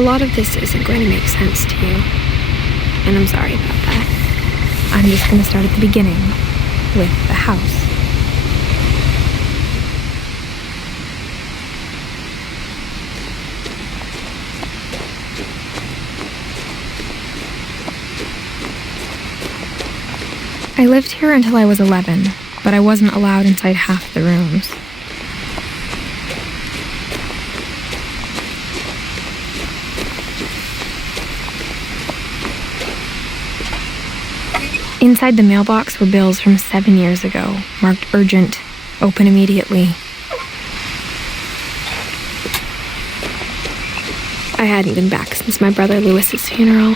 A lot of this isn't going to make sense to you, and I'm sorry about that. I'm just going to start at the beginning, with the house. I lived here until I was 11, but I wasn't allowed inside half the rooms. Inside the mailbox were bills from 7 years ago, marked urgent, open immediately. I hadn't been back since my brother Lewis's funeral.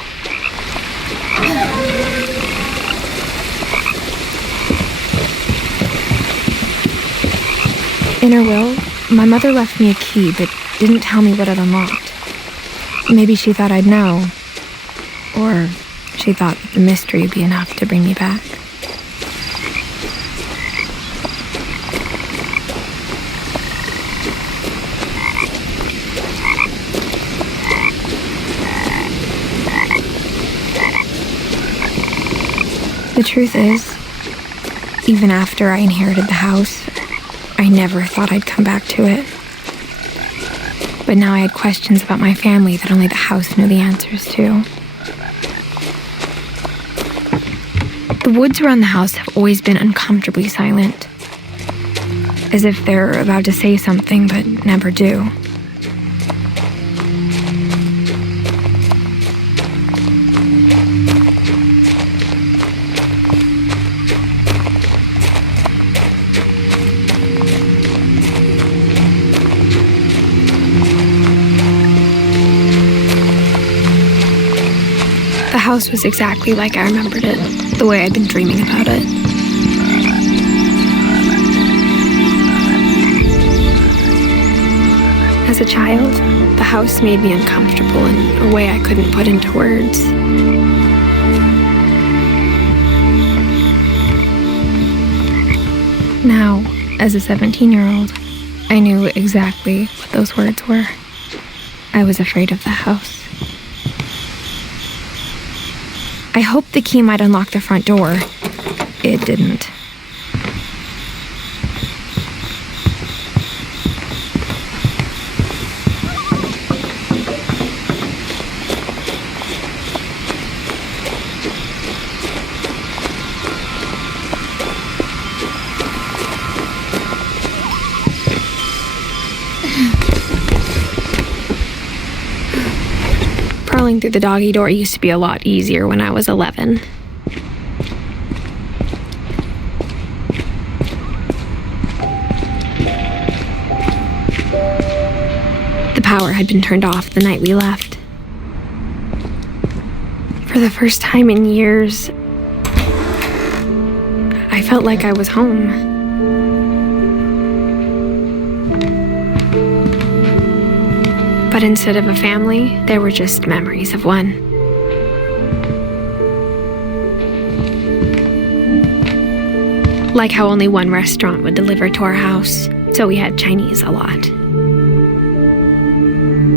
In her will, my mother left me a key but didn't tell me what it unlocked. Maybe she thought I'd know, or she thought that the mystery would be enough to bring me back. The truth is, even after I inherited the house, I never thought I'd come back to it. But now I had questions about my family that only the house knew the answers to. The woods around the house have always been uncomfortably silent, as if they're about to say something but never do. The house was exactly like I remembered it, the way I'd been dreaming about it. As a child, the house made me uncomfortable in a way I couldn't put into words. Now, as a 17-year-old, I knew exactly what those words were. I was afraid of the house. I hoped the key might unlock the front door. It didn't. Crawling through the doggy door used to be a lot easier when I was 11. The power had been turned off the night we left. For the first time in years, I felt like I was home. But instead of a family, there were just memories of one. Like how only one restaurant would deliver to our house, so we had Chinese a lot.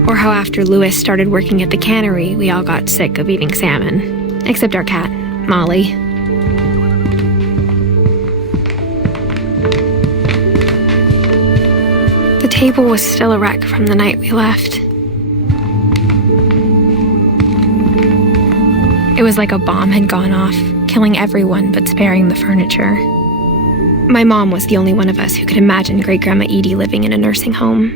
Or how after Lewis started working at the cannery, we all got sick of eating salmon, except our cat, Molly. The table was still a wreck from the night we left. It was like a bomb had gone off, killing everyone but sparing the furniture. My mom was the only one of us who could imagine Great-Grandma Edie living in a nursing home.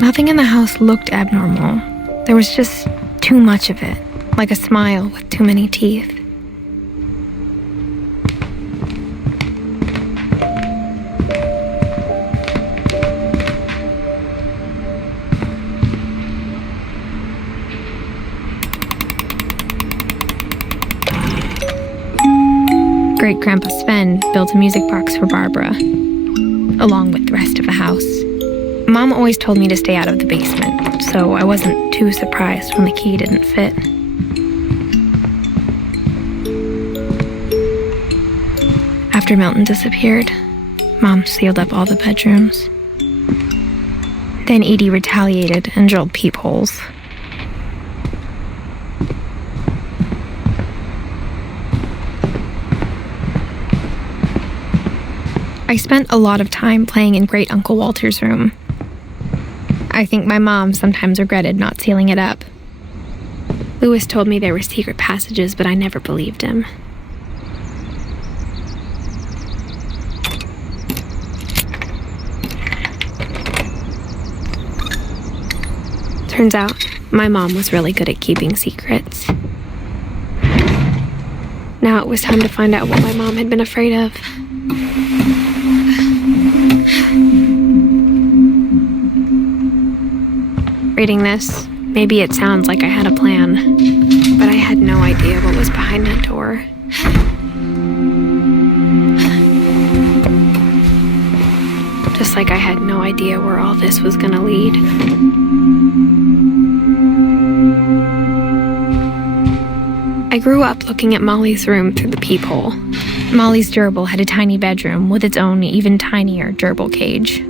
Nothing in the house looked abnormal. There was just too much of it, like a smile with too many teeth. Great-Grandpa Sven built a music box for Barbara, along with the rest of the house. Mom always told me to stay out of the basement, so I wasn't too surprised when the key didn't fit. After Milton disappeared, Mom sealed up all the bedrooms. Then Edie retaliated and drilled peepholes. I spent a lot of time playing in Great Uncle Walter's room. I think my mom sometimes regretted not sealing it up. Louis told me there were secret passages, but I never believed him. Turns out, my mom was really good at keeping secrets. Now it was time to find out what my mom had been afraid of. Reading this, maybe it sounds like I had a plan, but I had no idea what was behind that door. Just like I had no idea where all this was gonna lead. I grew up looking at Molly's room through the peephole. Molly's gerbil had a tiny bedroom with its own even tinier gerbil cage.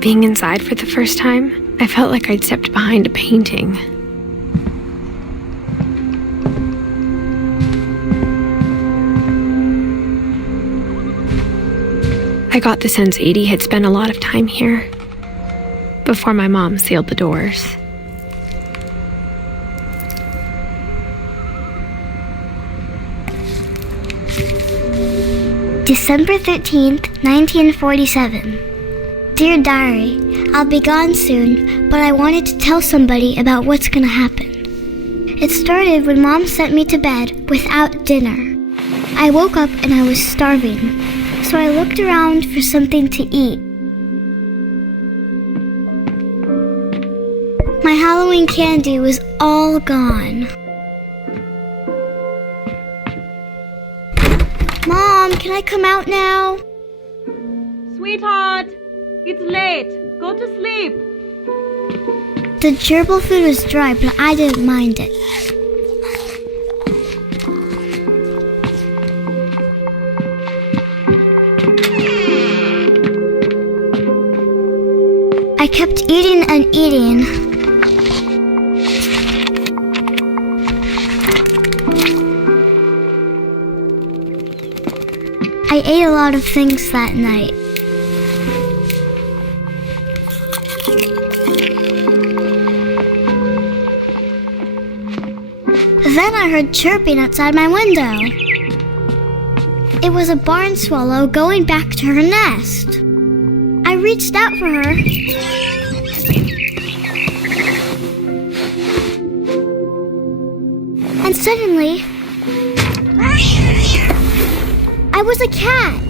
Being inside for the first time, I felt like I'd stepped behind a painting. I got the sense Edie had spent a lot of time here, before my mom sealed the doors. December 13th, 1947. Dear Diary, I'll be gone soon, but I wanted to tell somebody about what's gonna happen. It started when Mom sent me to bed without dinner. I woke up and I was starving, so I looked around for something to eat. My Halloween candy was all gone. Mom, can I come out now? Sweetheart, it's late. Go to sleep. The gerbil food was dry, but I didn't mind it. I kept eating and eating. I ate a lot of things that night. Then I heard chirping outside my window. It was a barn swallow going back to her nest. I reached out for her. And suddenly, I was a cat.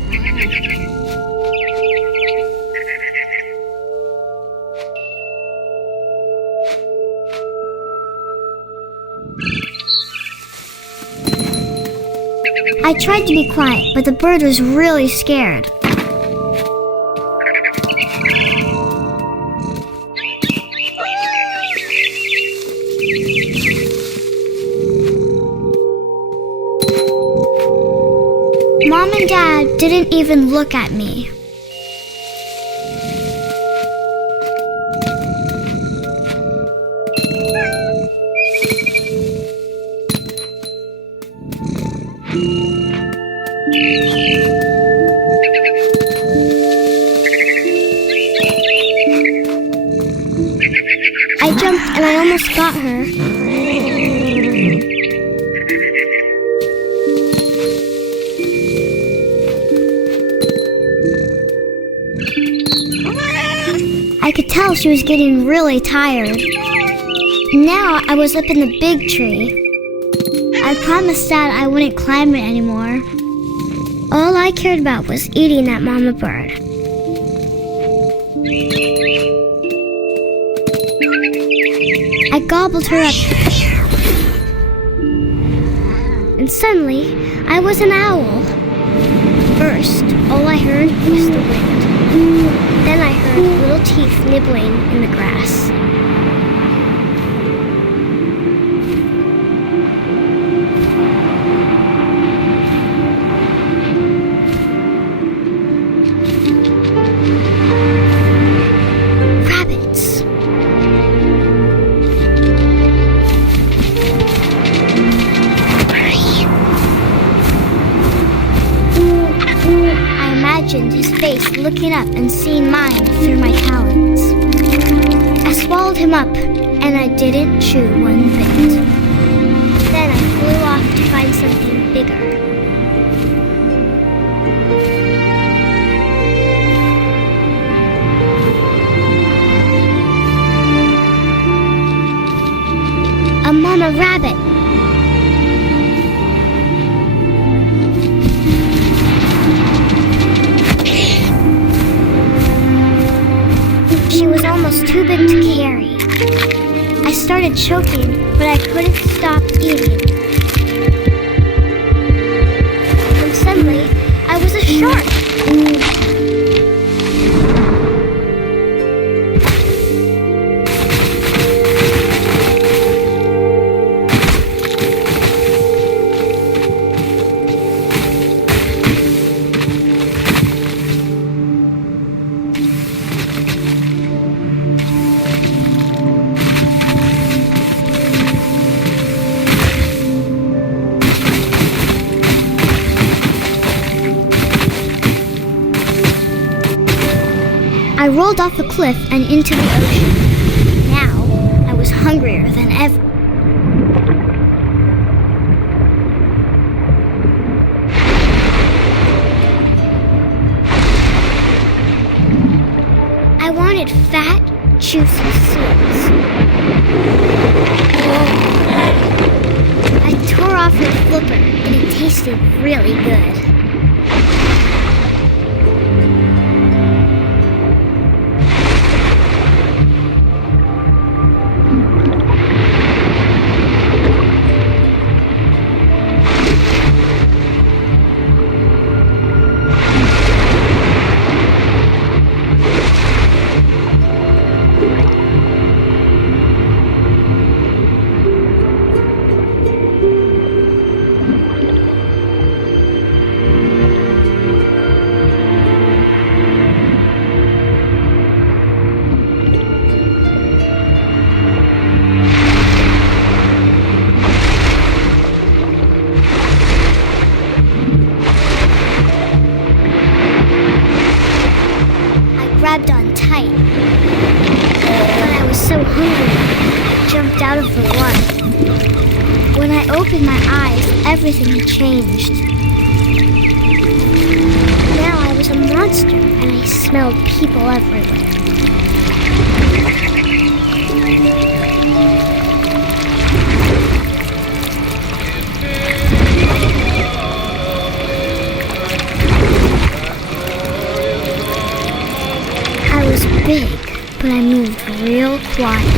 I tried to be quiet, but the bird was really scared. Mom and Dad didn't even look at me. I jumped and I almost got her. I could tell she was getting really tired. Now I was up in the big tree. I promised Dad I wouldn't climb it anymore. All I cared about was eating that mama bird. I gobbled her up. And suddenly, I was an owl. First, all I heard was the wind. Then I heard little teeth nibbling in the grass. imagined his face looking up and seeing mine through my talons. I swallowed him up, and I didn't chew one bit. Then I flew off to find something bigger. A mama rabbit. She was almost too big to carry. I started choking, but I couldn't stop eating. And suddenly, I was a shark. I rolled off the cliff and into the ocean. Now, I was hungrier than ever. I wanted fat, juicy seals. I tore off her flipper, and it tasted really good. Grabbed on tight. But I was so hungry, I jumped out of the water. When I opened my eyes, everything had changed. Now I was a monster, and I smelled people everywhere. I was big, but I moved real quiet.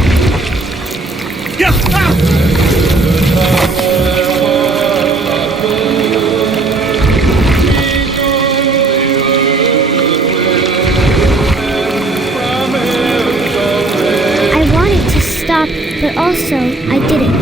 I wanted to stop, but also I didn't.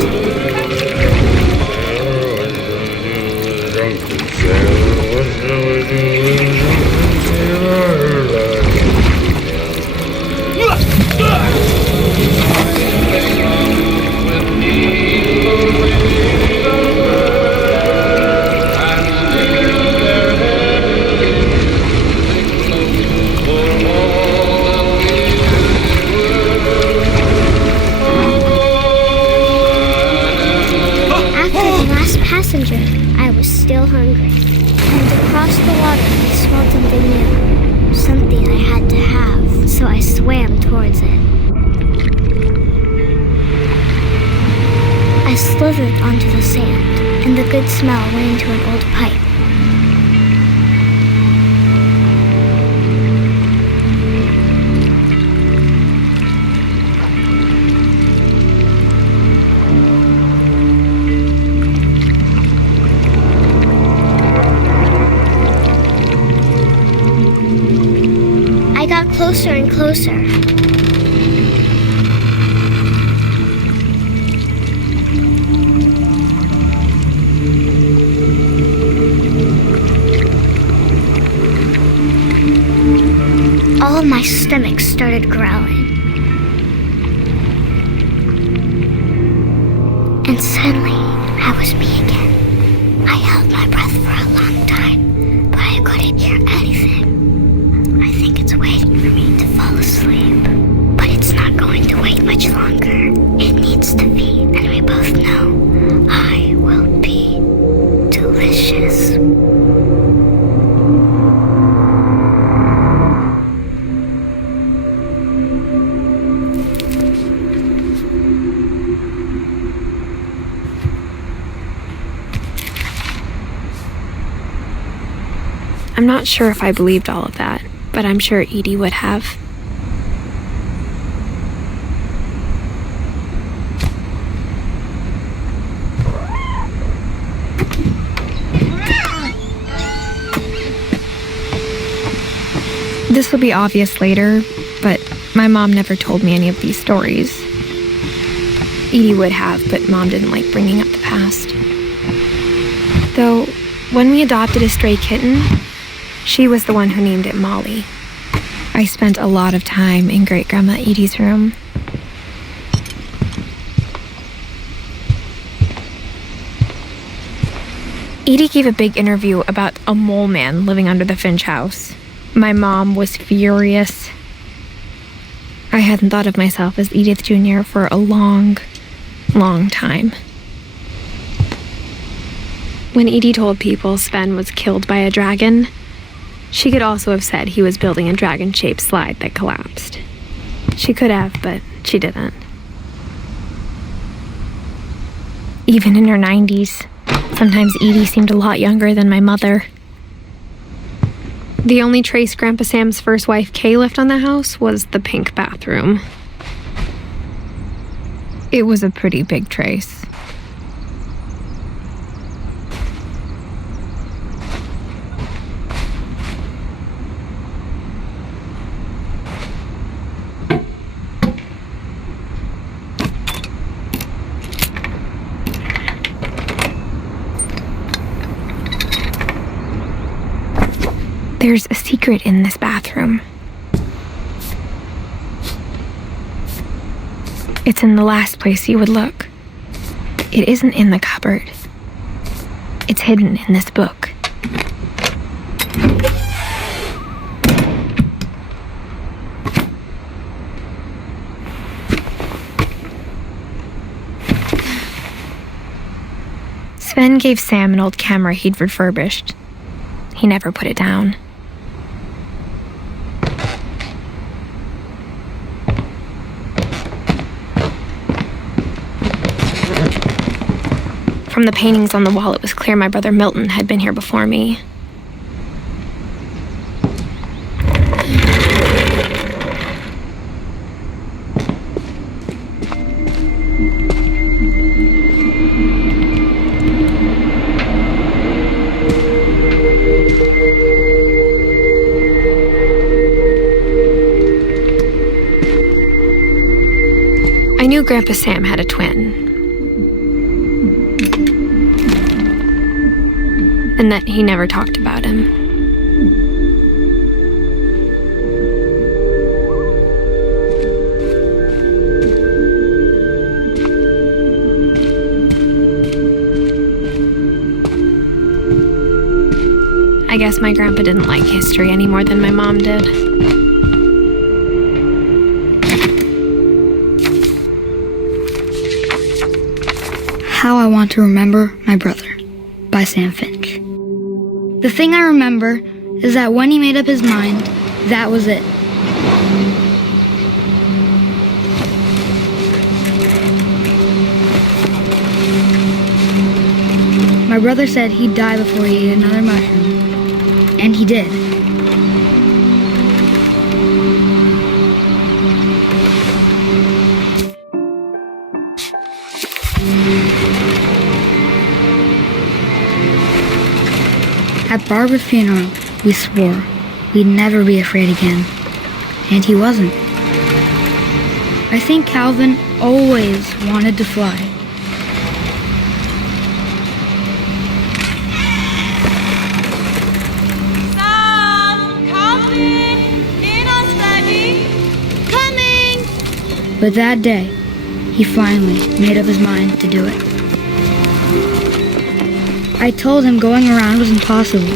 Passenger, I was still hungry, and across the water I smelled something new, something I had to have, so I swam towards it. I slithered onto the sand, and the good smell went into an old pipe. I got closer and closer. All of my stomach started growling. And suddenly, I was me again. I held my breath for a long time, but I couldn't hear anything. much longer it needs to be, and we both know I will be delicious. I'm not sure if I believed all of that, but I'm sure Edie would have. This will be obvious later, but my mom never told me any of these stories. Edie would have, but Mom didn't like bringing up the past. Though, when we adopted a stray kitten, she was the one who named it Molly. I spent a lot of time in Great-Grandma Edie's room. Edie gave a big interview about a mole man living under the Finch house. My mom was furious. I hadn't thought of myself as Edith Jr. for a long, long time. When Edie told people Sven was killed by a dragon, she could also have said he was building a dragon-shaped slide that collapsed. She could have, but she didn't. Even in her 90s, sometimes Edie seemed a lot younger than my mother. The only trace Grandpa Sam's first wife, Kay, left on the house was the pink bathroom. It was a pretty big trace. There's a secret in this bathroom. It's in the last place you would look. It isn't in the cupboard. It's hidden in this book. Sven gave Sam an old camera he'd refurbished. He never put it down. From the paintings on the wall, it was clear my brother Milton had been here before me. I knew Grandpa Sam had a twin. And that he never talked about him. I guess my grandpa didn't like history any more than my mom did. How I Want to Remember My Brother by Sam Finch. The thing I remember is that when he made up his mind, that was it. My brother said he'd die before he ate another mushroom, and he did. At Barbara's funeral, we swore we'd never be afraid again, and he wasn't. I think Calvin always wanted to fly. Sam! Calvin! Dinner's ready! Coming! But that day, he finally made up his mind to do it. I told him going around was impossible.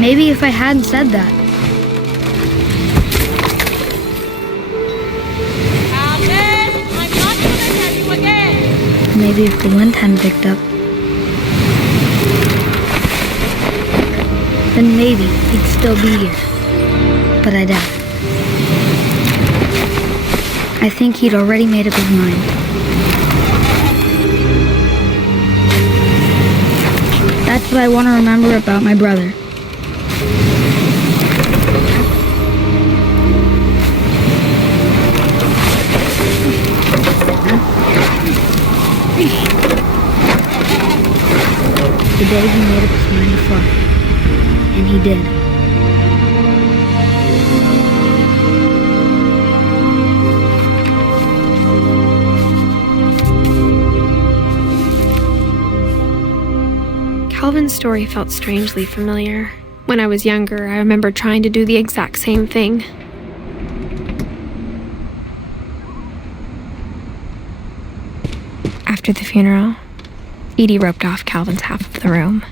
Maybe if I hadn't said that. Maybe if the wind hadn't picked up, then maybe he'd still be here. But I doubt it. I think he'd already made up his mind. That's what I want to remember about my brother. The day he made up his mind to fly. And he did. Calvin's story felt strangely familiar. When I was younger, I remember trying to do the exact same thing. After the funeral, Edie roped off Calvin's half of the room.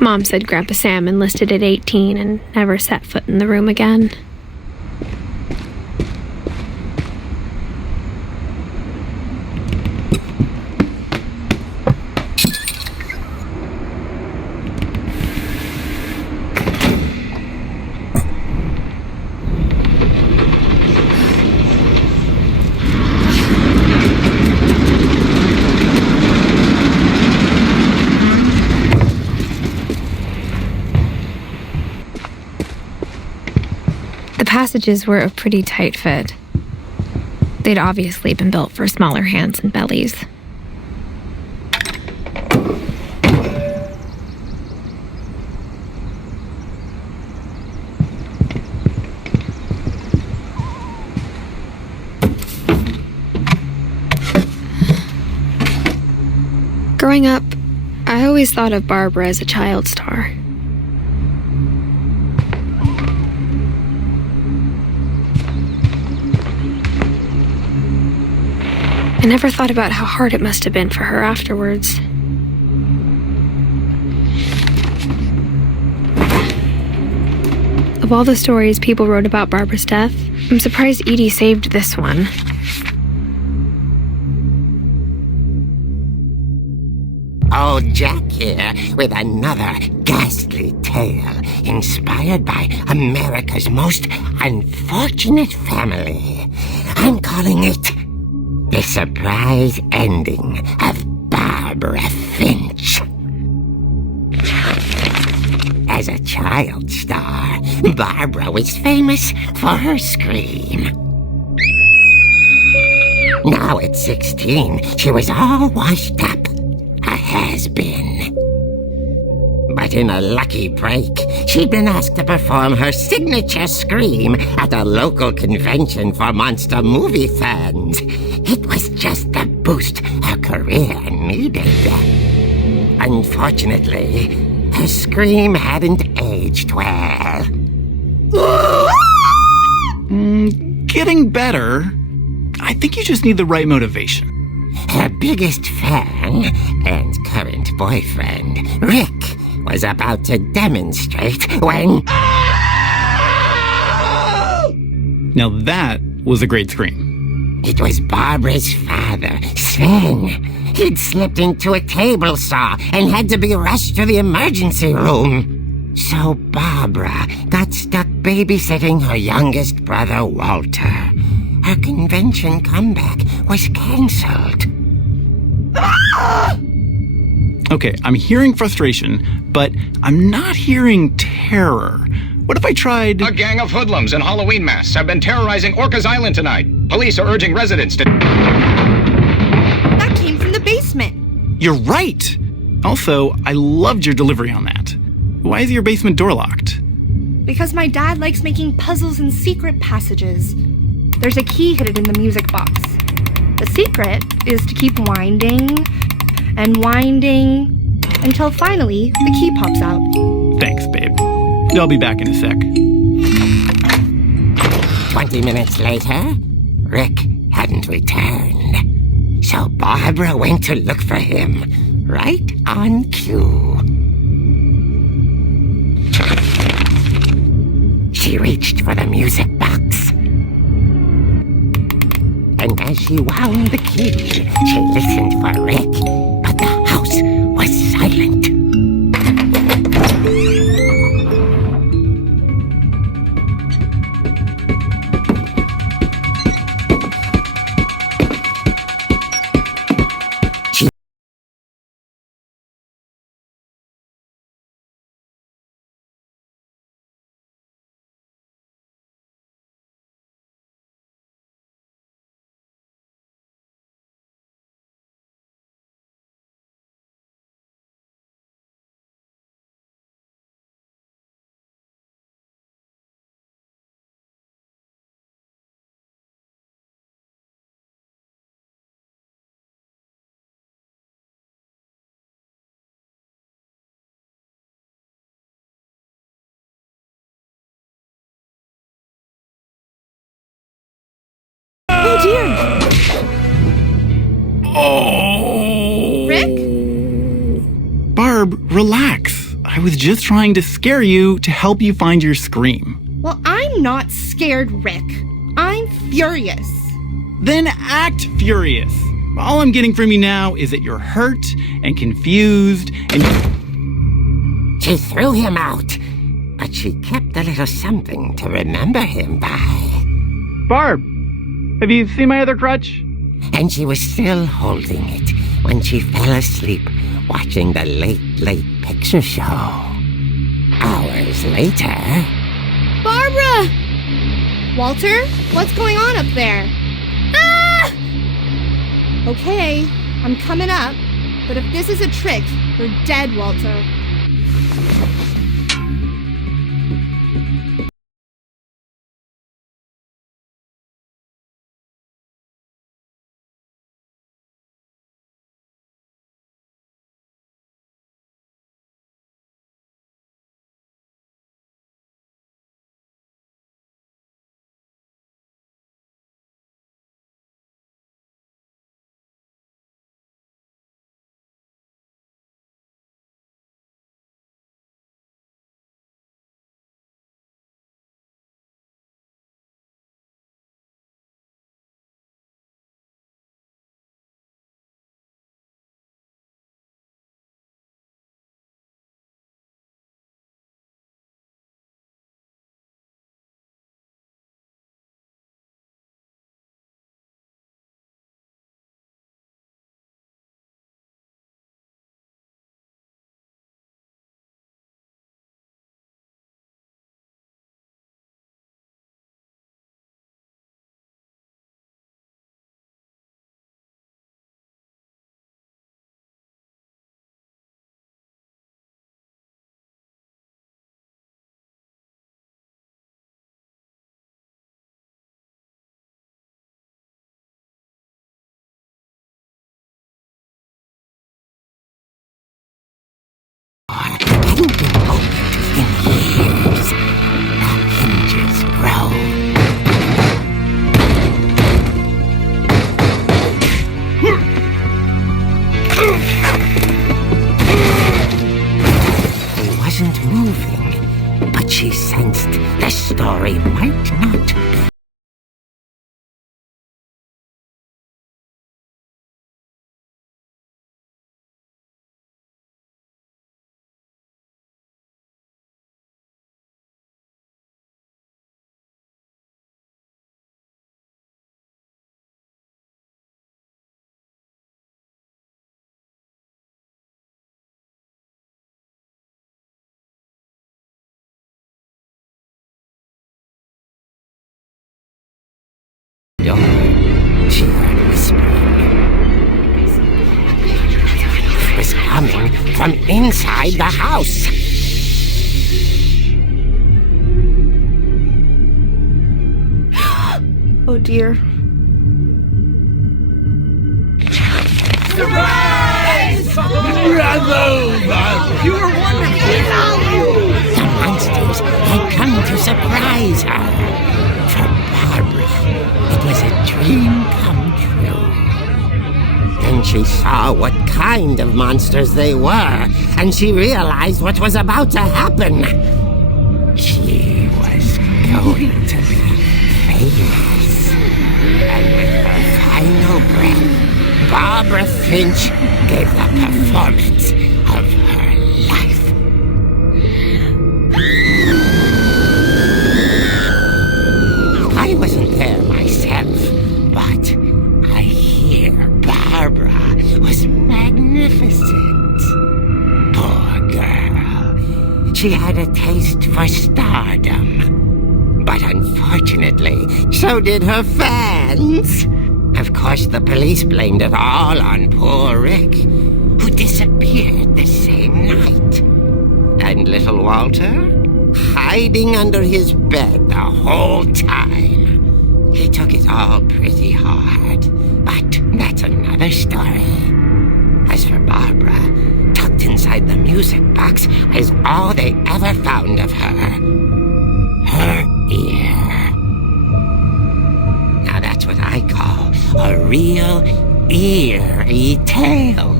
Mom said Grandpa Sam enlisted at 18 and never set foot in the room again. The passages were a pretty tight fit. They'd obviously been built for smaller hands and bellies. Growing up, I always thought of Barbara as a child star. I never thought about how hard it must have been for her afterwards. Of all the stories people wrote about Barbara's death, I'm surprised Edie saved this one. Old Jack here with another ghastly tale inspired by America's most unfortunate family. I'm calling it The Surprise Ending of Barbara Finch. As a child star, Barbara was famous for her scream. Now at 16, she was all washed up. A has-been. But in a lucky break, she'd been asked to perform her signature scream at a local convention for monster movie fans. It was just the boost her career needed. Unfortunately, her scream hadn't aged well. Getting better. I think you just need the right motivation. Her biggest fan and current boyfriend, Rick, was about to demonstrate when... Now that was a great scream. It was Barbara's father, Sven. He'd slipped into a table saw and had to be rushed to the emergency room. So Barbara got stuck babysitting her youngest brother, Walter. Her convention comeback was cancelled. Okay, I'm hearing frustration, but I'm not hearing terror. What if I tried... A gang of hoodlums in Halloween masks have been terrorizing Orcas Island tonight. Police are urging residents to... That came from the basement. You're right! Also, I loved your delivery on that. Why is your basement door locked? Because my dad likes making puzzles and secret passages. There's a key hidden in the music box. The secret is to keep winding and winding until finally the key pops out. Thanks, babe. I'll be back in a sec. 20 minutes later, Rick hadn't returned. So Barbara went to look for him, right on cue. She reached for the music box. she wound the key. She listened for Rick, but the house was silent. Oh dear! Oh! Rick? Barb, relax. I was just trying to scare you to help you find your scream. Well, I'm not scared, Rick. I'm furious. Then act furious. All I'm getting from you now is that you're hurt and confused and... She threw him out, but she kept a little something to remember him by. Barb, have you seen my other crutch? And she was still holding it when she fell asleep watching the late picture show. Hours later... Barbara! Walter, what's going on up there? Ah! Okay, I'm coming up, but if this is a trick, you're dead, Walter. hadn't been opened in years. The hinges grow. He wasn't moving, but she sensed the story might not be. She heard whispering. It was coming from inside the house. Oh dear. Surprise! Bravo, Bob! You were wonderful! The monsters had come to surprise her. For Barbara, it was a dream come true. Then she saw what kind of monsters they were, and she realized what was about to happen. She was going to be famous. And with her final Finch gave the performance of her life. I wasn't there myself, but I hear Barbara was magnificent. Poor girl. She had a taste for stardom. But unfortunately, so did her fans. Of course, the police blamed it all on poor Rick, who disappeared the same night. And little Walter, hiding under his bed the whole time. He took it all pretty hard, but that's another story. As for Barbara, tucked inside the music box is all they ever found of her. Her ear. Now that's what I call a real eerie tale.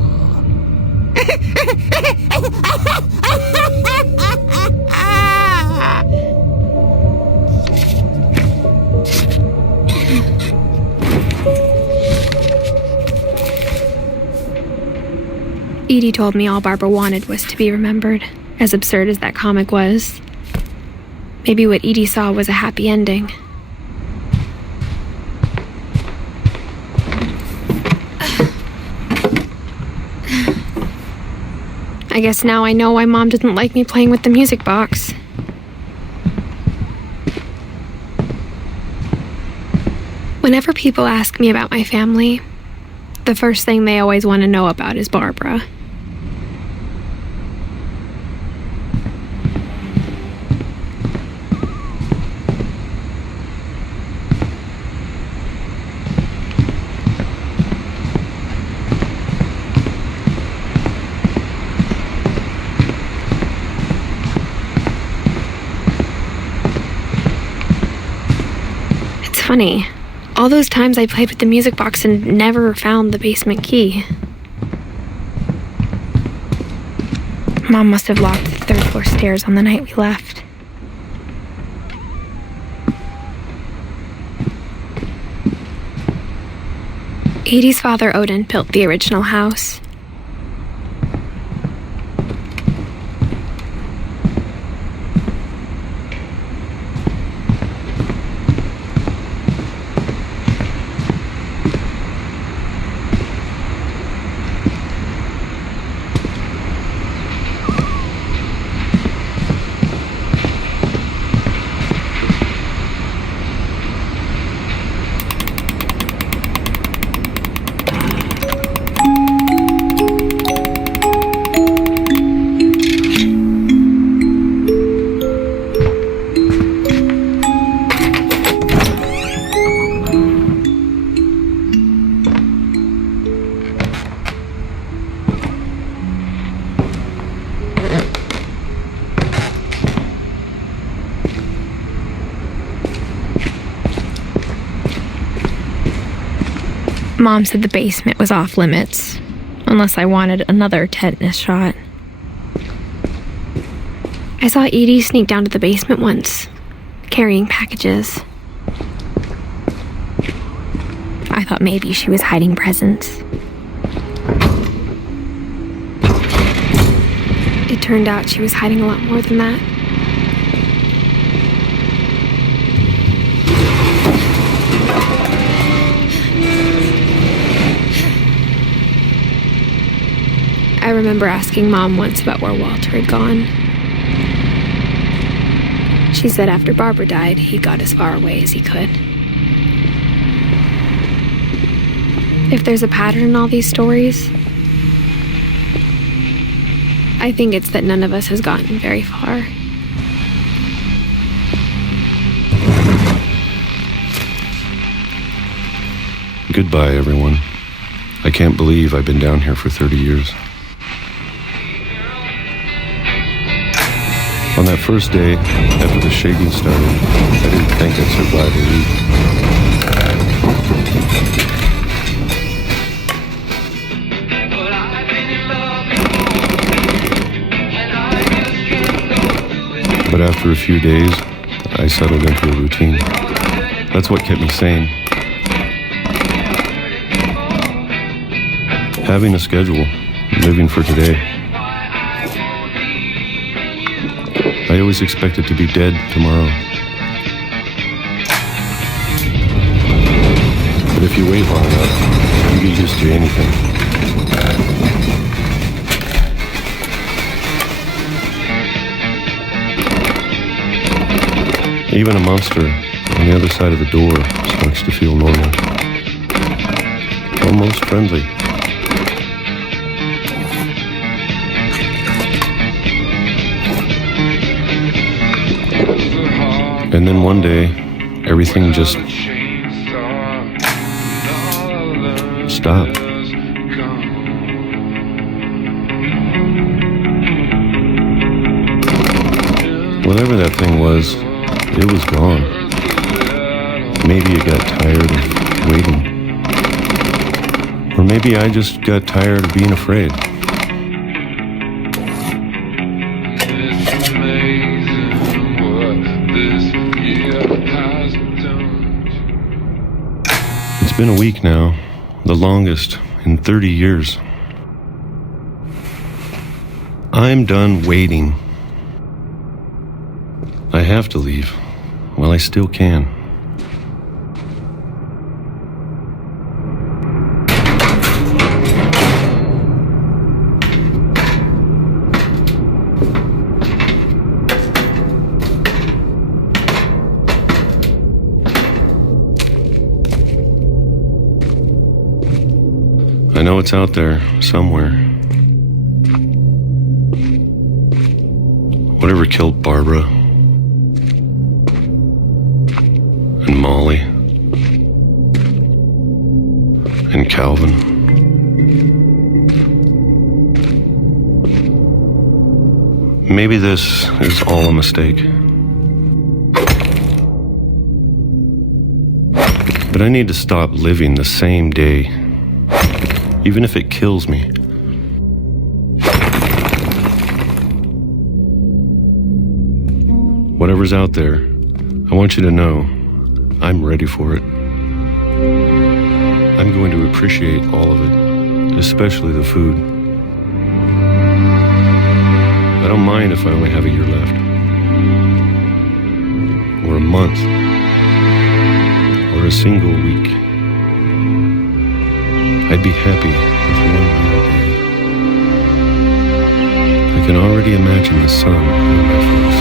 Edie told me all Barbara wanted was to be remembered, as absurd as that comic was. Maybe what Edie saw was a happy ending. I guess now I know why Mom didn't like me playing with the music box. Whenever people ask me about my family, the first thing they always want to know about is Barbara. Funny. All those times I played with the music box and never found the basement key. Mom must have locked the third floor stairs on the night we left. Edie's father, Odin, built the original house. Mom said the basement was off limits, unless I wanted another tetanus shot. I saw Edie sneak down to the basement once, carrying packages. I thought maybe she was hiding presents. It turned out she was hiding a lot more than that. I remember asking Mom once about where Walter had gone. She said after Barbara died, he got as far away as he could. If there's a pattern in all these stories, I think it's that none of us has gotten very far. Goodbye, everyone. I can't believe I've been down here for 30 years. On that first day, after the shaking started, I didn't think I'd survive a week. But after a few days, I settled into a routine. That's what kept me sane. having a schedule, living for today. I always expected to be dead tomorrow. But if you wait long enough, you get used to anything. Even a monster on the other side of the door starts to feel normal. Almost friendly. And then one day, everything just stopped. Whatever that thing was, it was gone. Maybe it got tired of waiting. Or maybe I just got tired of being afraid. It's been a week now, the longest in 30 years. I'm done waiting. I have to leave while I still can. I know it's out there somewhere. Whatever killed Barbara and Molly and Calvin. Maybe this is all a mistake. But I need to stop living the same day, even if it kills me. Whatever's out there, I want you to know I'm ready for it. I'm going to appreciate all of it, especially the food. I don't mind if I only have a year left, or a month, or a single week. I'd be happy with one more day. I can already imagine the sun on my face.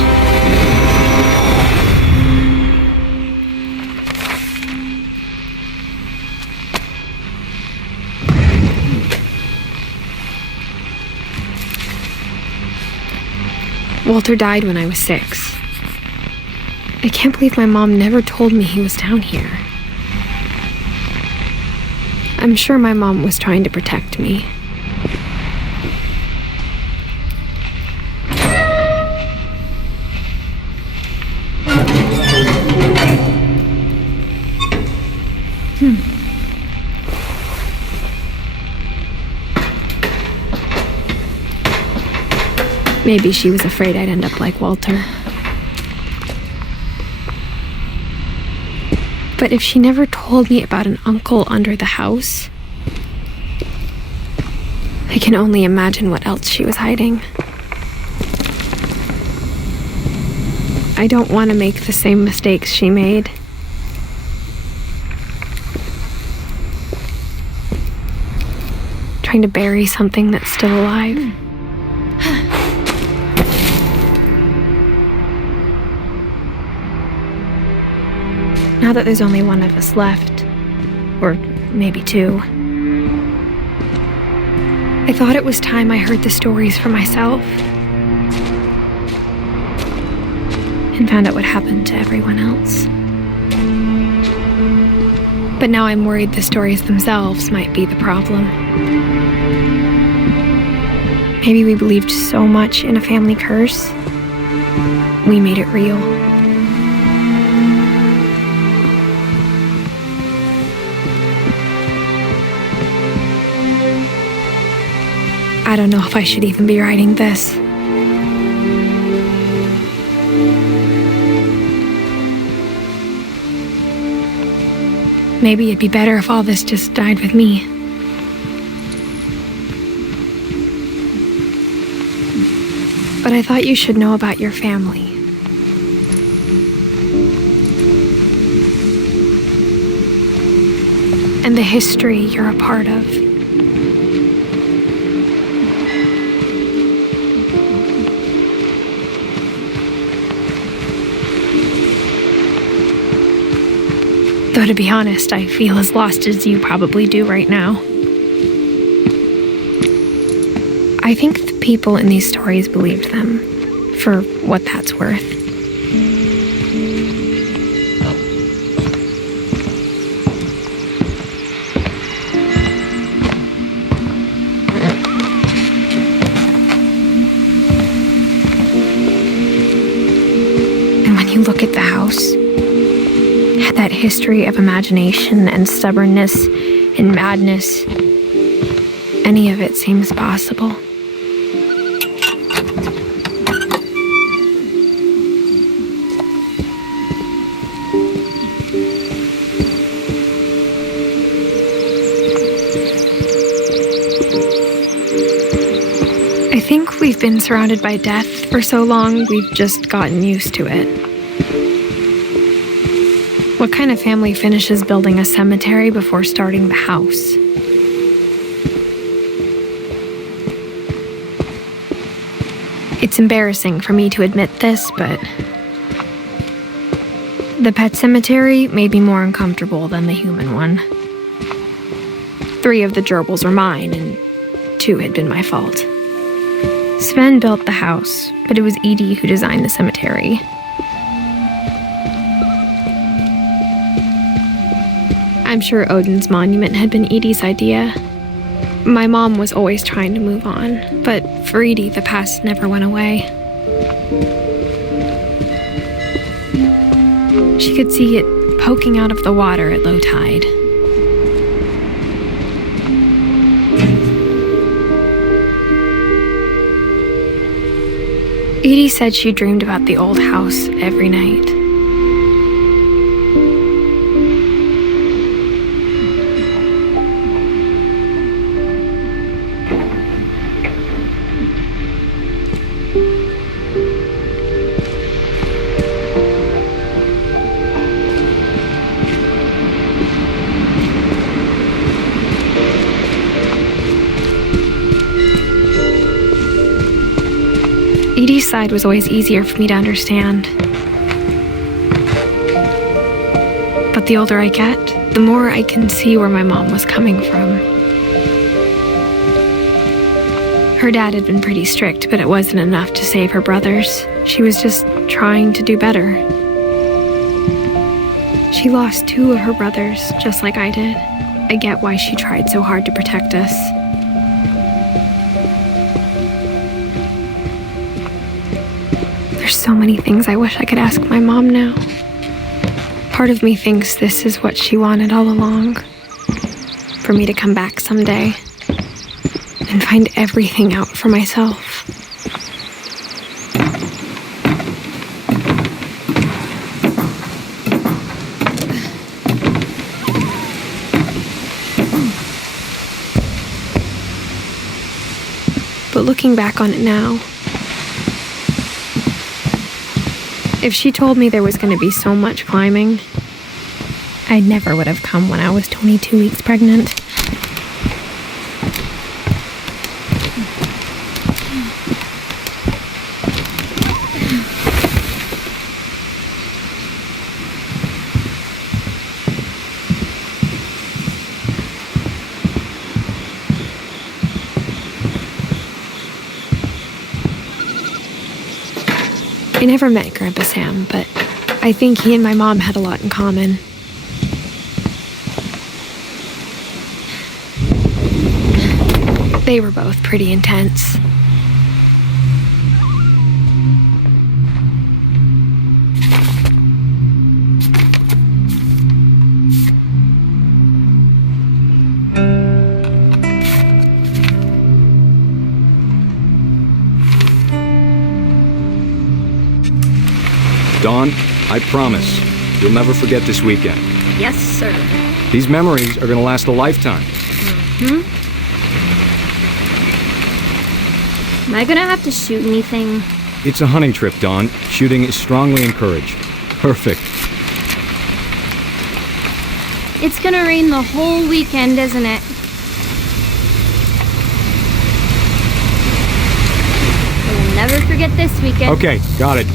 Walter died when I was 6. I can't believe my mom never told me he was down here. I'm sure my mom was trying to protect me. Maybe she was afraid I'd end up like Walter. But if she never told me about an uncle under the house, I can only imagine what else she was hiding. I don't want to make the same mistakes she made. Trying to bury something that's still alive. Now that there's only one of us left, or maybe 2, I thought it was time I heard the stories for myself and found out what happened to everyone else. But now I'm worried the stories themselves might be the problem. Maybe we believed so much in a family curse, we made it real. I don't know if I should even be writing this. Maybe it'd be better if all this just died with me. But I thought you should know about your family. And the history you're a part of. Though to be honest, I feel as lost as you probably do right now. I think the people in these stories believed them, for what that's worth. And when you look at the house, that history of imagination and stubbornness and madness, any of it seems possible. I think we've been surrounded by death for so long, we've just gotten used to it. What kind of family finishes building a cemetery before starting the house? It's embarrassing for me to admit this, but the pet cemetery made me more uncomfortable than the human one. 3 of the gerbils were mine, and 2 had been my fault. Sven built the house, but it was Edie who designed the cemetery. I'm sure Odin's monument had been Edie's idea. My mom was always trying to move on, but for Edie, the past never went away. She could see it poking out of the water at low tide. Edie said she dreamed about the old house every night. Edie's side was always easier for me to understand. But the older I get, the more I can see where my mom was coming from. Her dad had been pretty strict, but it wasn't enough to save her brothers. She was just trying to do better. She lost 2 of her brothers, just like I did. I get why she tried so hard to protect us. There's so many things I wish I could ask my mom now. Part of me thinks this is what she wanted all along. For me to come back someday and find everything out for myself. But looking back on it now, if she told me there was going to be so much climbing, I never would have come when I was 22 weeks pregnant. I never met Grandpa Sam, but I think he and my mom had a lot in common. They were both pretty intense. Dawn, I promise, you'll never forget this weekend. Yes, sir. These memories are gonna last a lifetime. Am I gonna have to shoot anything? It's a hunting trip, Dawn. Shooting is strongly encouraged. Perfect. It's gonna rain the whole weekend, isn't it? We'll never forget this weekend. Okay, got it.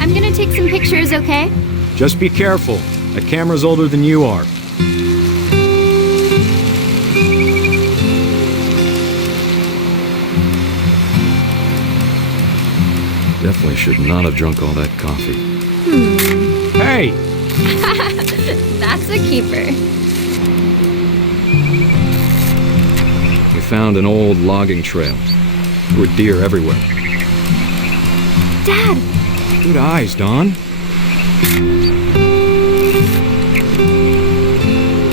I'm gonna take some pictures, okay? Just be careful. That camera's older than you are. Definitely should not have drunk all that coffee. Hey! That's a keeper. We found an old logging trail. There were deer everywhere. Dad! Good eyes, Dawn.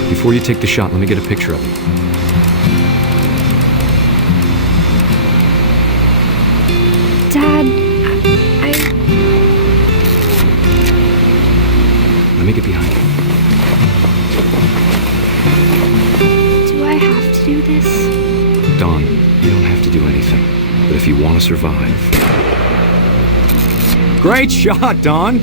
Before you take the shot, let me get a picture of you. Dad, Let me get behind you. Do I have to do this? Dawn, you don't have to do anything. But if you want to survive... Great shot, Dawn!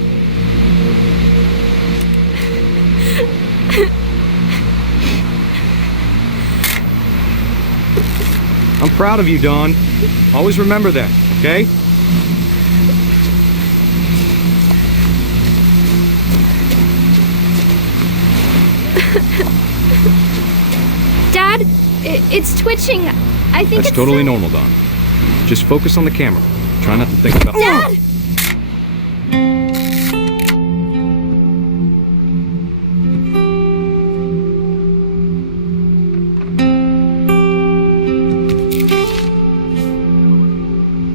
I'm proud of you, Dawn. Always remember that, okay? Dad, it's twitching. I think That's totally normal, Dawn. Just focus on the camera. Try not to think about... Dad!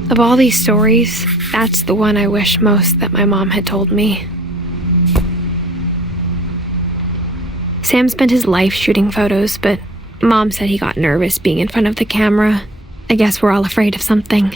of all these stories, that's the one I wish most that my mom had told me. Sam spent his life shooting photos, but Mom said he got nervous being in front of the camera. I guess we're all afraid of something.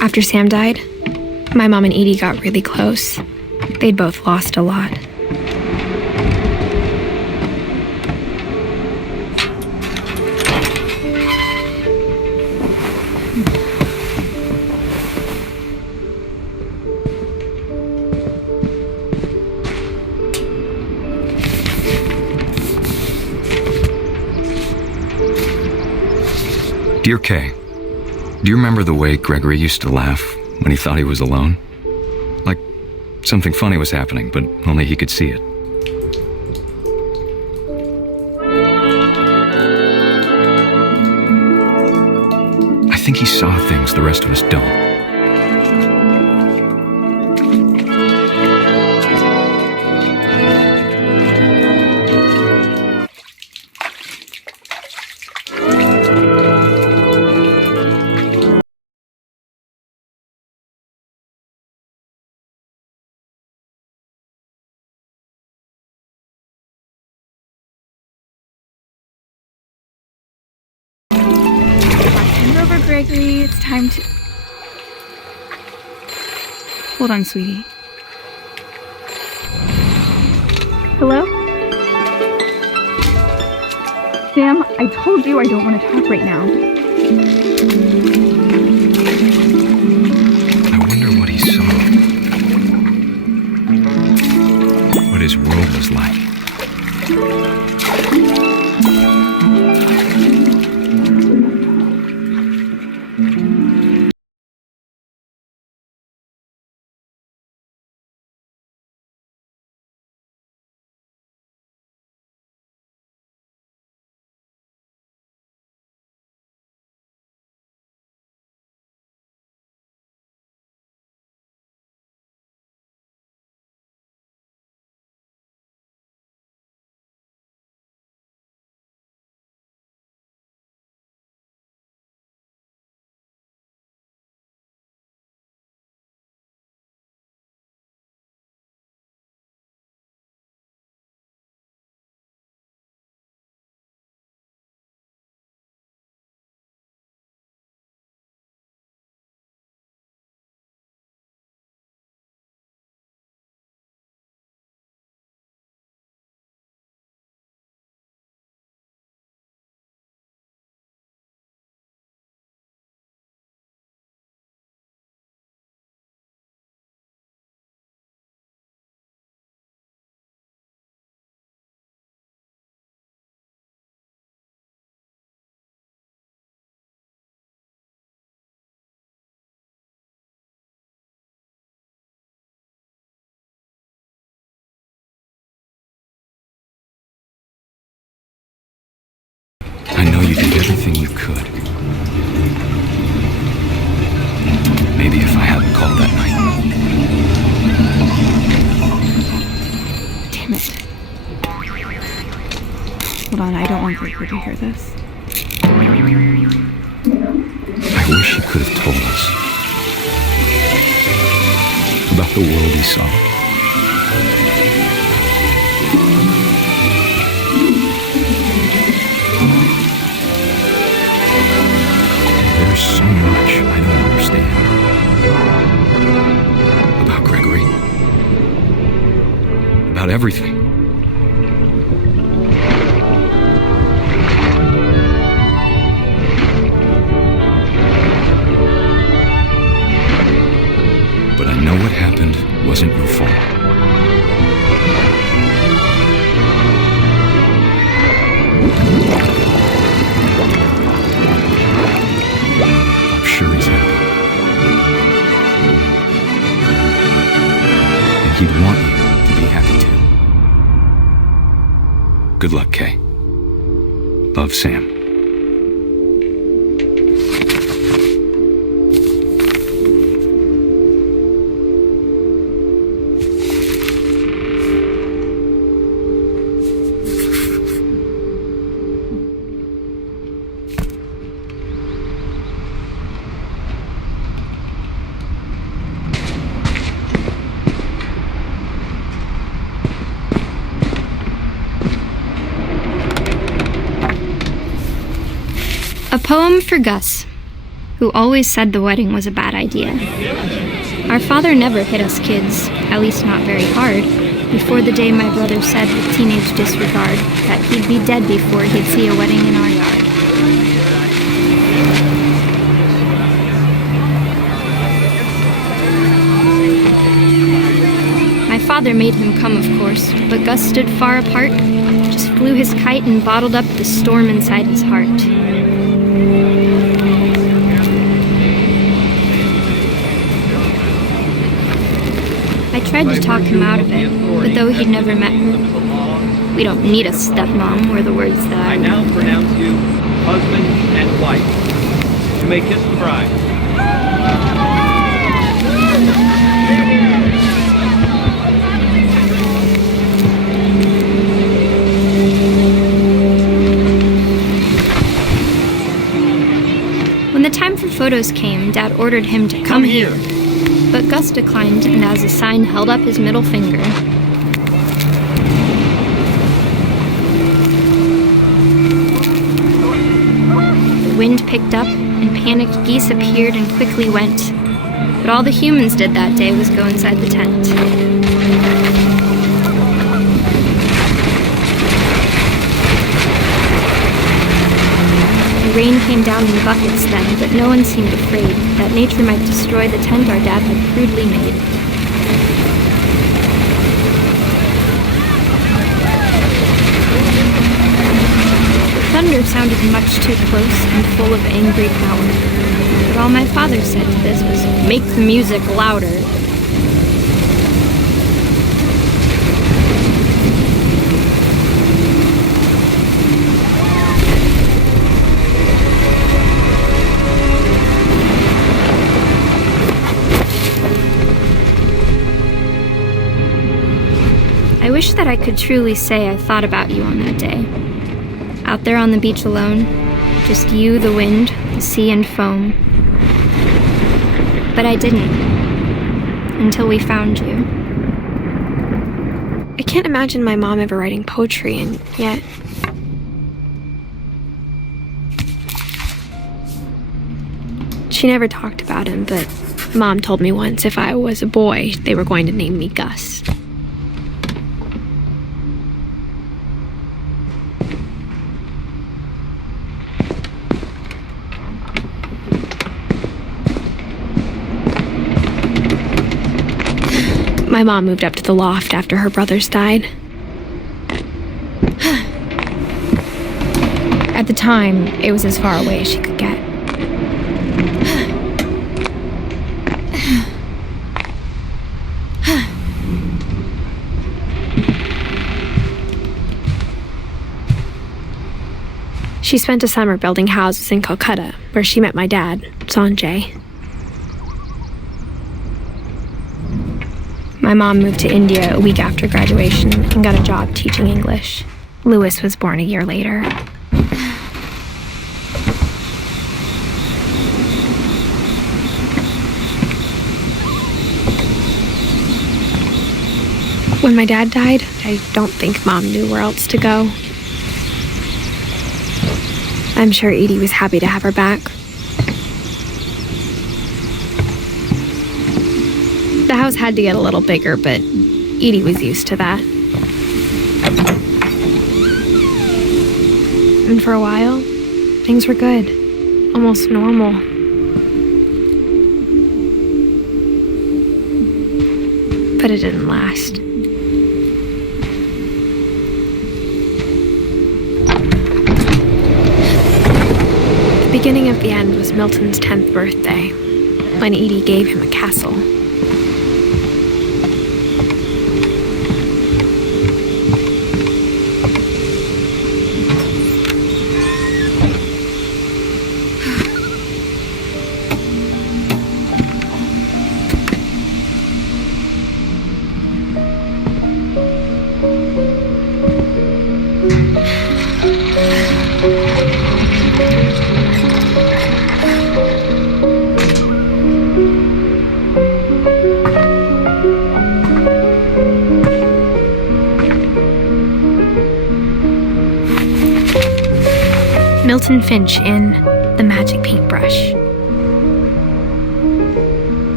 After Sam died, my mom and Edie got really close. They'd both lost a lot. Dear Kay, do you remember the way Gregory used to laugh when he thought he was alone? Like something funny was happening, but only he could see it. I think he saw things the rest of us don't. Gregory, it's time to... Hold on, sweetie. Hello? Sam, I told you I don't want to talk right now. I wonder what he saw. What his world was like. I know you did everything you could. Maybe if I hadn't called that night. Damn it. Hold on, I don't want Gregory to hear this. I wish he could have told us about the world he saw. There's so much I don't understand about Gregory, about everything. But I know what happened wasn't your fault. I'm sure he's happy. And he'd want you to be happy too. Good luck, Kay. Love, Sam. A poem for Gus, who always said the wedding was a bad idea. Our father never hit us kids, at least not very hard, before the day my brother said with teenage disregard that he'd be dead before he'd see a wedding in our yard. My father made him come, of course, but Gus stood far apart, just flew his kite and bottled up the storm inside his heart. I tried to talk him out of it, but though he'd never met her, "We don't need a stepmom," were the words that I now pronounce you husband and wife. You may kiss the bride. When the time for photos came, Dad ordered him to come here. But Gus declined, and as a sign held up his middle finger. The wind picked up, and panicked geese appeared and quickly went. But all the humans did that day was go inside the tent. The rain came down in buckets then, but no one seemed afraid that nature might destroy the tent our dad had crudely made. The thunder sounded much too close and full of angry power. But all my father said to this was, "Make the music louder." I wish that I could truly say I thought about you on that day. Out there on the beach alone, just you, the wind, the sea and foam. But I didn't, until we found you. I can't imagine my mom ever writing poetry, and yet... She never talked about him, but Mom told me once if I was a boy, they were going to name me Gus. My mom moved up to the loft after her brothers died. At the time, it was as far away as she could get. She spent a summer building houses in Calcutta, where she met my dad, Sanjay. My mom moved to India a week after graduation and got a job teaching English. Louis was born a year later. When my dad died, I don't think Mom knew where else to go. I'm sure Edie was happy to have her back. The house had to get a little bigger, but Edie was used to that. And for a while, things were good. Almost normal. But it didn't last. The beginning of the end was Milton's 10th birthday, when Edie gave him a castle. Milton Finch in The Magic Paintbrush.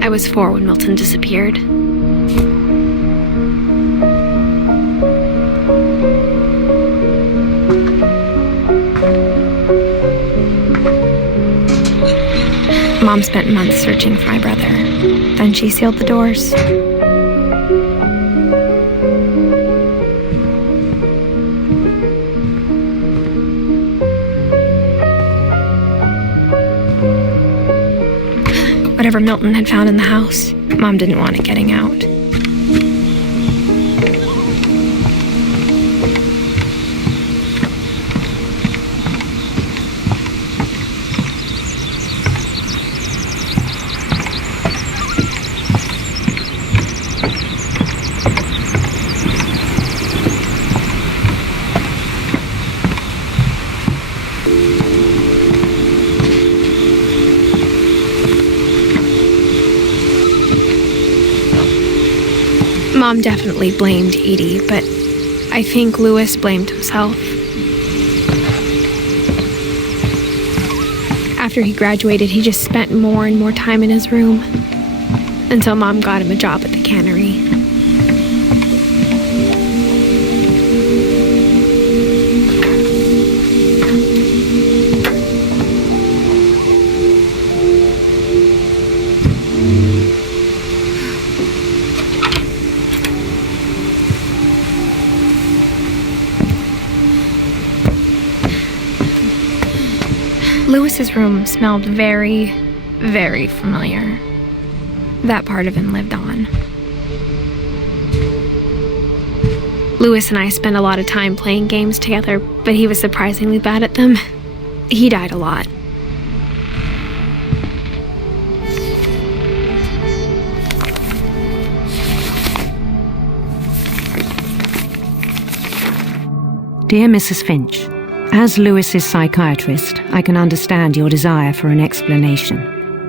I was 4 when Milton disappeared. Mom spent months searching for my brother. Then she sealed the doors. Whatever Milton had found in the house, Mom didn't want it getting out. Mom definitely blamed Edie, but I think Louis blamed himself. After he graduated, he just spent more and more time in his room, until Mom got him a job at the cannery. Louis's room smelled very, very familiar. That part of him lived on. Louis and I spent a lot of time playing games together, but he was surprisingly bad at them. He died a lot. Dear Mrs. Finch, as Louis's psychiatrist, I can understand your desire for an explanation.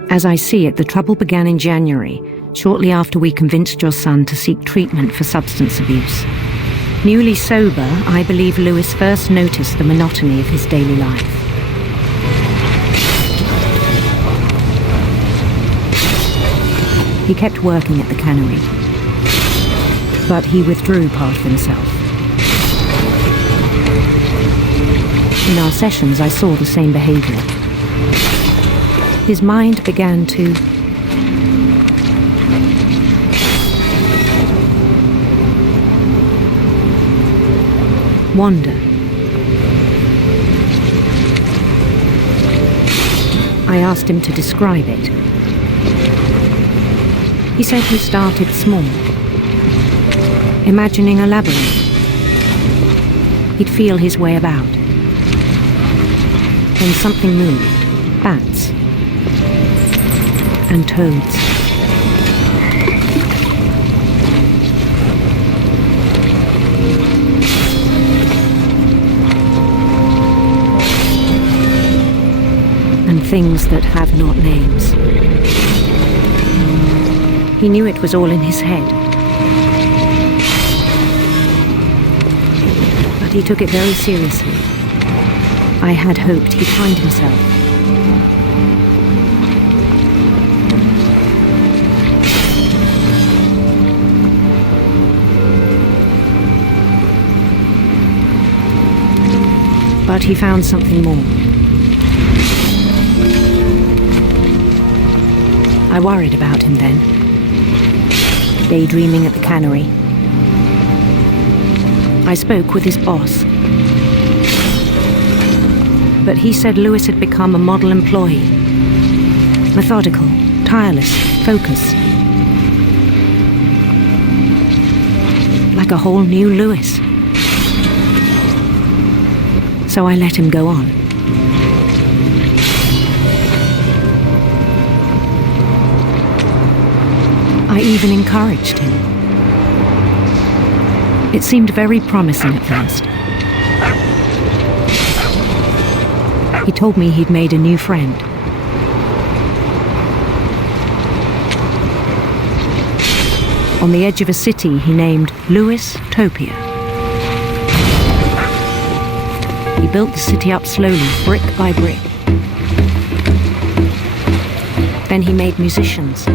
As I see it, the trouble began in January, shortly after we convinced your son to seek treatment for substance abuse. Newly sober, I believe Louis first noticed the monotony of his daily life. He kept working at the cannery, but he withdrew part of himself. In our sessions, I saw the same behavior. His mind began to wander. I asked him to describe it. He said he started small, imagining a labyrinth. He'd feel his way about. Then something moved, bats and toads. And things that have not names. He knew it was all in his head. But he took it very seriously. I had hoped he'd find himself. But he found something more. I worried about him then, daydreaming at the cannery. I spoke with his boss, but he said Lewis had become a model employee. Methodical, tireless, focused. Like a whole new Lewis. So I let him go on. I even encouraged him. It seemed very promising at first. He told me he'd made a new friend. On the edge of a city he named Lewis Topia. He built the city up slowly, brick by brick. Then he made musicians.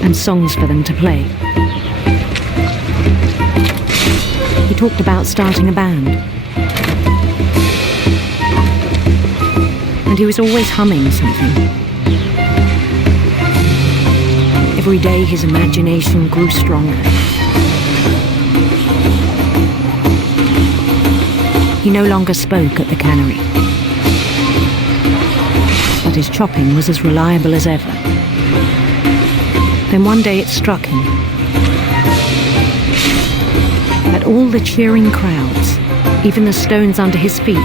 And songs for them to play. He talked about starting a band. And he was always humming something. Every day his imagination grew stronger. He no longer spoke at the cannery. But his chopping was as reliable as ever. Then one day it struck him that all the cheering crowds, even the stones under his feet,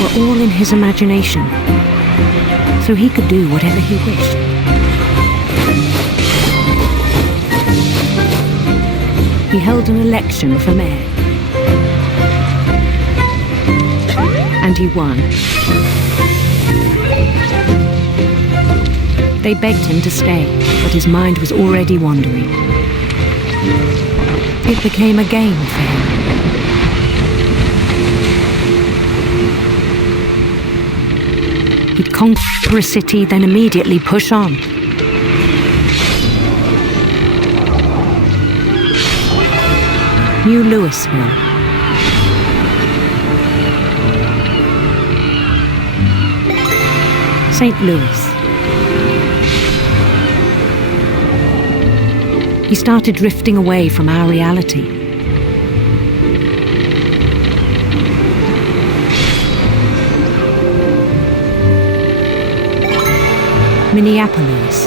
were all in his imagination, so he could do whatever he wished. He held an election for mayor, and he won. They begged him to stay, but his mind was already wandering. It became a game for him. He'd conquer a city, then immediately push on. New Louisville. St. Louis. He started drifting away from our reality. Minneapolis,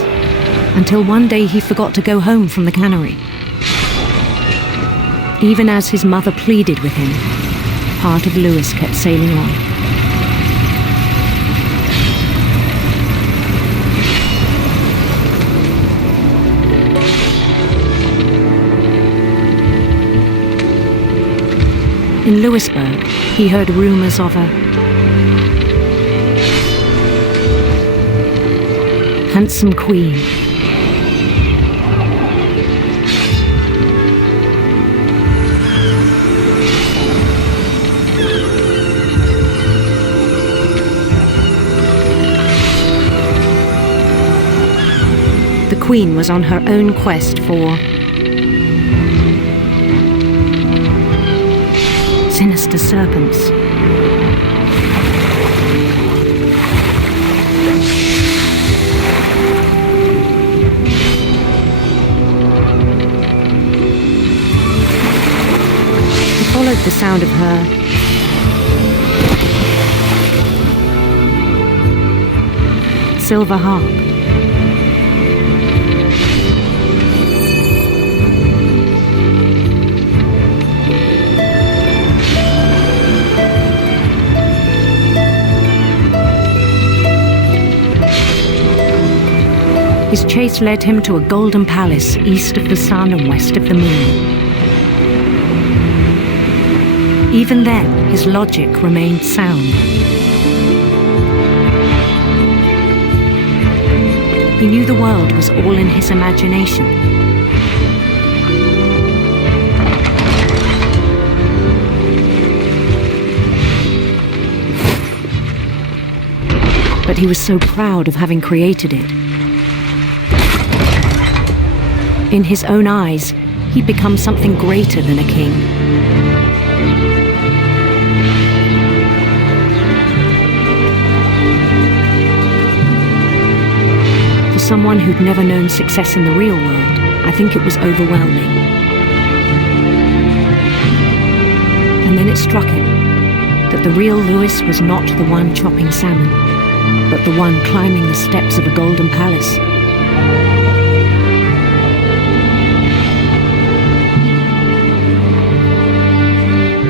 until one day he forgot to go home from the cannery. Even as his mother pleaded with him, part of Lewis kept sailing on. In Lewisburg, he heard rumors of a handsome queen. queen was on her own quest for sinister serpents. He followed the sound of her silver harp. His chase led him to a golden palace east of the sun and west of the moon. Even then, his logic remained sound. He knew the world was all in his imagination. But he was so proud of having created it. In his own eyes, he'd become something greater than a king. For someone who'd never known success in the real world, I think it was overwhelming. And then it struck him that the real Lewis was not the one chopping salmon, but the one climbing the steps of a golden palace.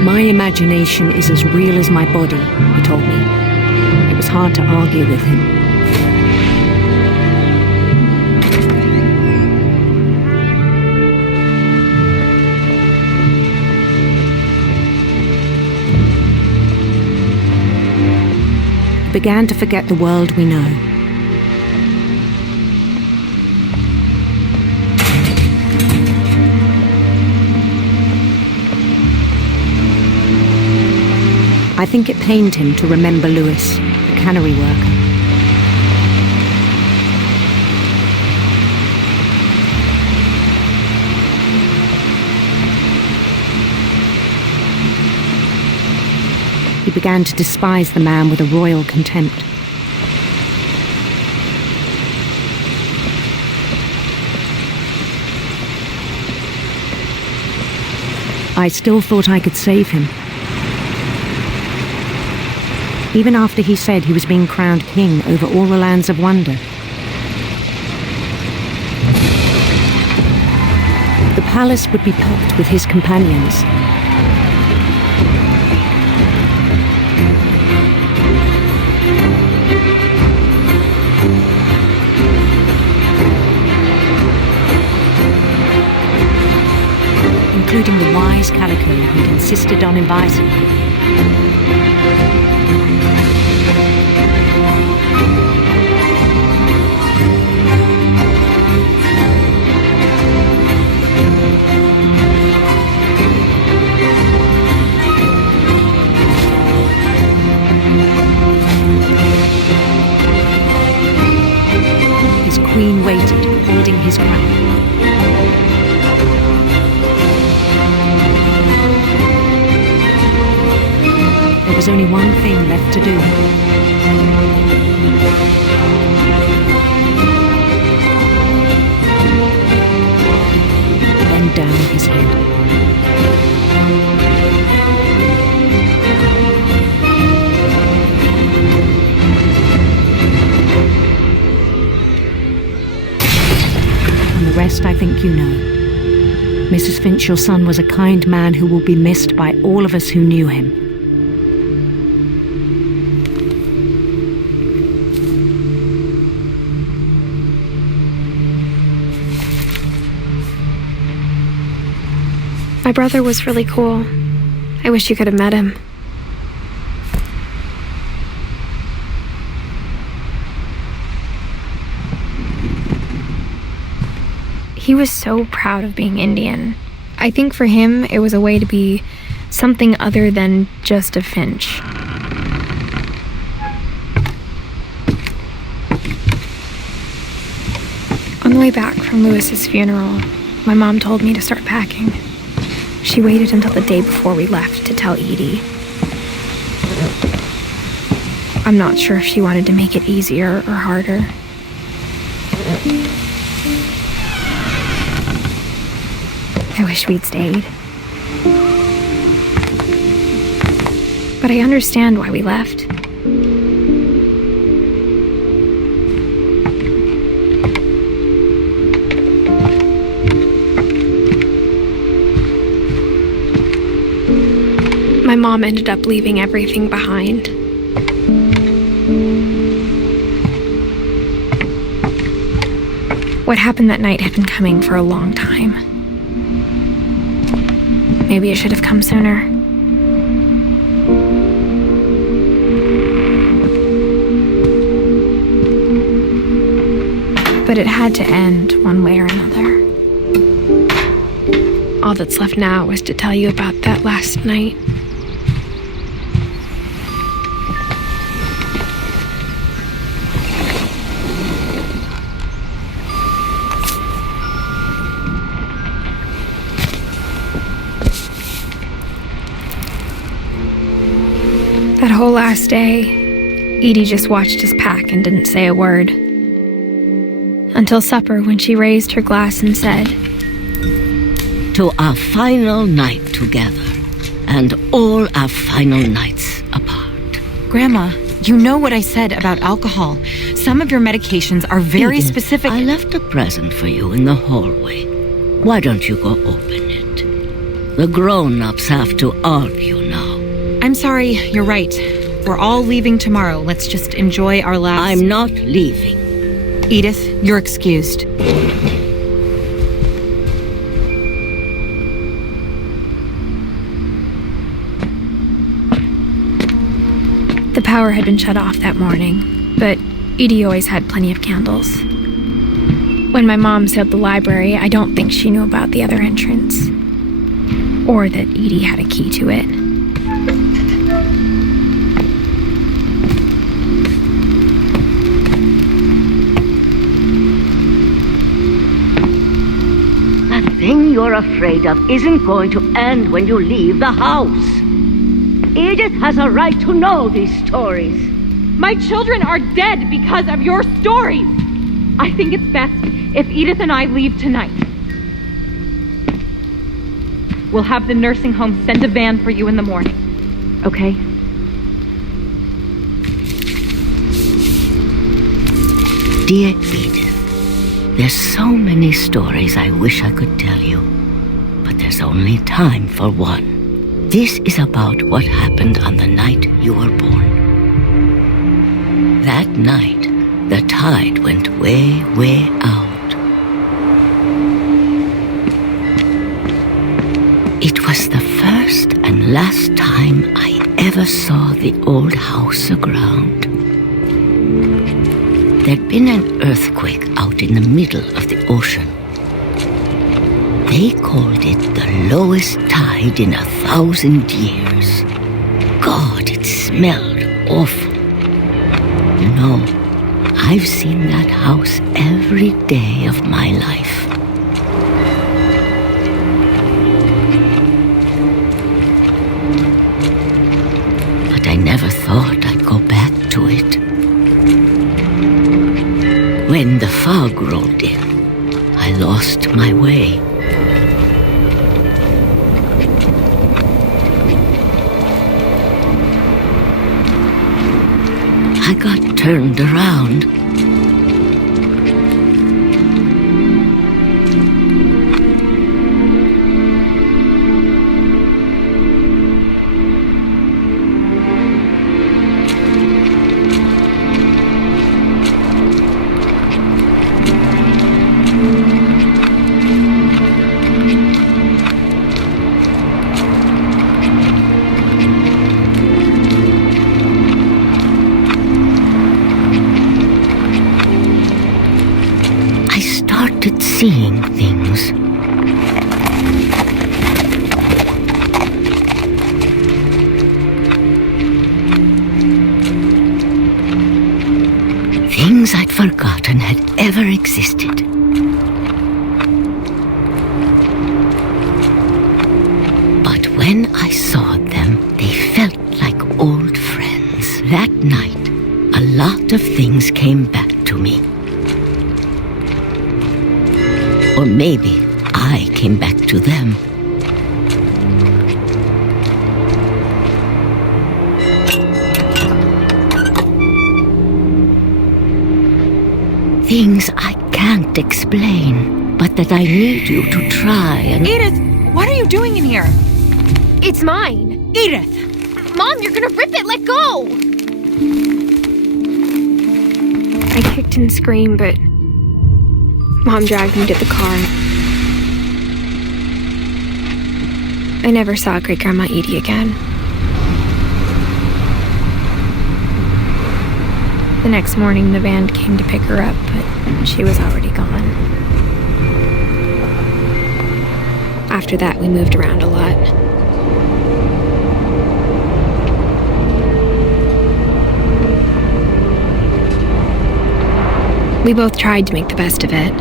My imagination is as real as my body, he told me. It was hard to argue with him. He began to forget the world we know. I think it pained him to remember Lewis, the cannery worker. He began to despise the man with a royal contempt. I still thought I could save him. Even after he said he was being crowned king over all the lands of wonder. The palace would be packed with his companions. Including the wise Calico who'd insisted on inviting him. His queen waited, holding his crown. There was only one thing left to do. Bend down his head. And the rest I think you know. Mrs. Finch, your son was a kind man who will be missed by all of us who knew him. My brother was really cool. I wish you could have met him. He was so proud of being Indian. I think for him, it was a way to be something other than just a Finch. On the way back from Lewis's funeral, my mom told me to start packing. She waited until the day before we left to tell Edie. I'm not sure if she wanted to make it easier or harder. I wish we'd stayed. But I understand why we left. My mom ended up leaving everything behind. What happened that night had been coming for a long time. Maybe it should have come sooner. But it had to end one way or another. All that's left now is to tell you about that last night. That whole last day, Edie just watched us pack and didn't say a word. Until supper, when she raised her glass and said, "To our final night together, and all our final nights apart." Grandma, you know what I said about alcohol. Some of your medications are very Edith, specific. I left a present for you in the hallway. Why don't you go open it? The grown-ups have to argue now. I'm sorry, you're right. We're all leaving tomorrow. Let's just enjoy our last... I'm not leaving. Edith, you're excused. The power had been shut off that morning, but Edie always had plenty of candles. When my mom sealed the library, I don't think she knew about the other entrance. Or that Edie had a key to it. The thing you're afraid of isn't going to end when you leave the house. Edith has a right to know these stories. My children are dead because of your stories. I think it's best if Edith and I leave tonight. We'll have the nursing home send a van for you in the morning, okay? Dear Edith, there's so many stories I wish I could tell you, but there's only time for one. This is about what happened on the night you were born. That night, the tide went way, way out. It was the first and last time I ever saw the old house aground. There'd been an earthquake out in the middle of the ocean. They called it the lowest tide in 1,000 years. God, it smelled awful. You know, I've seen that house every day of my life. But I never thought I'd go back to it. When the fog rolled in, I lost my way. I got turned around. Seeing things. Things things I'd forgotten had ever existed. But when I saw them, they felt like old friends. That night, a lot of things came back to me. Or maybe I came back to them. Things I can't explain, but that I need you to try and... Edith, what are you doing in here? It's mine. Edith! Mom, you're gonna rip it! Let go! I kicked and screamed, but Mom dragged me to the car. I never saw Great-Grandma Edie again. The next morning, the band came to pick her up, but she was already gone. After that, we moved around a lot. We both tried to make the best of it.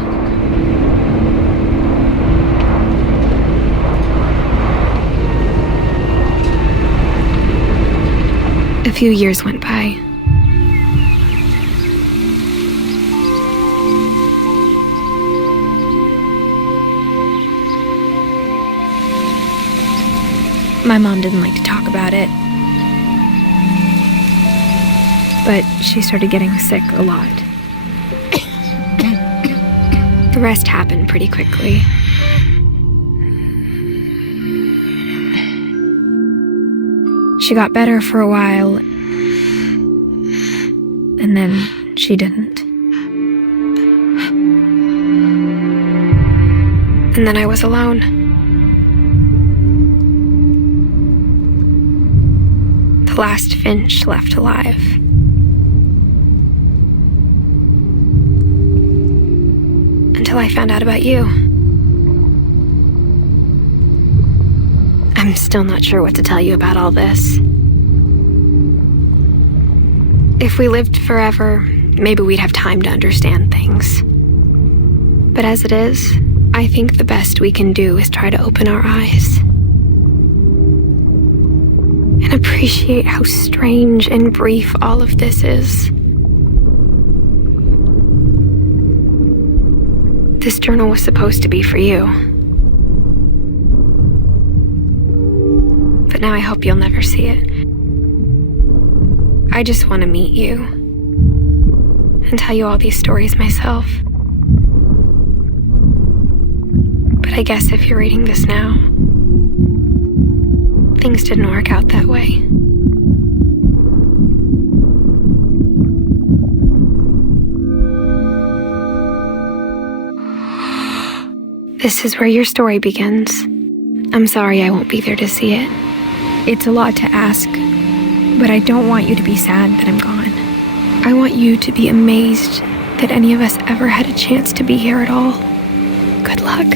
A few years went by. My mom didn't like to talk about it, but she started getting sick a lot. The rest happened pretty quickly. She got better for a while, and then she didn't. And then I was alone. The last Finch left alive. Until I found out about you. I'm still not sure what to tell you about all this. If we lived forever, maybe we'd have time to understand things. But as it is, I think the best we can do is try to open our eyes. And appreciate how strange and brief all of this is. This journal was supposed to be for you. But now I hope you'll never see it. I just want to meet you and tell you all these stories myself. But I guess if you're reading this now, things didn't work out that way. This is where your story begins. I'm sorry I won't be there to see it. It's a lot to ask, but I don't want you to be sad that I'm gone. I want you to be amazed that any of us ever had a chance to be here at all. Good luck.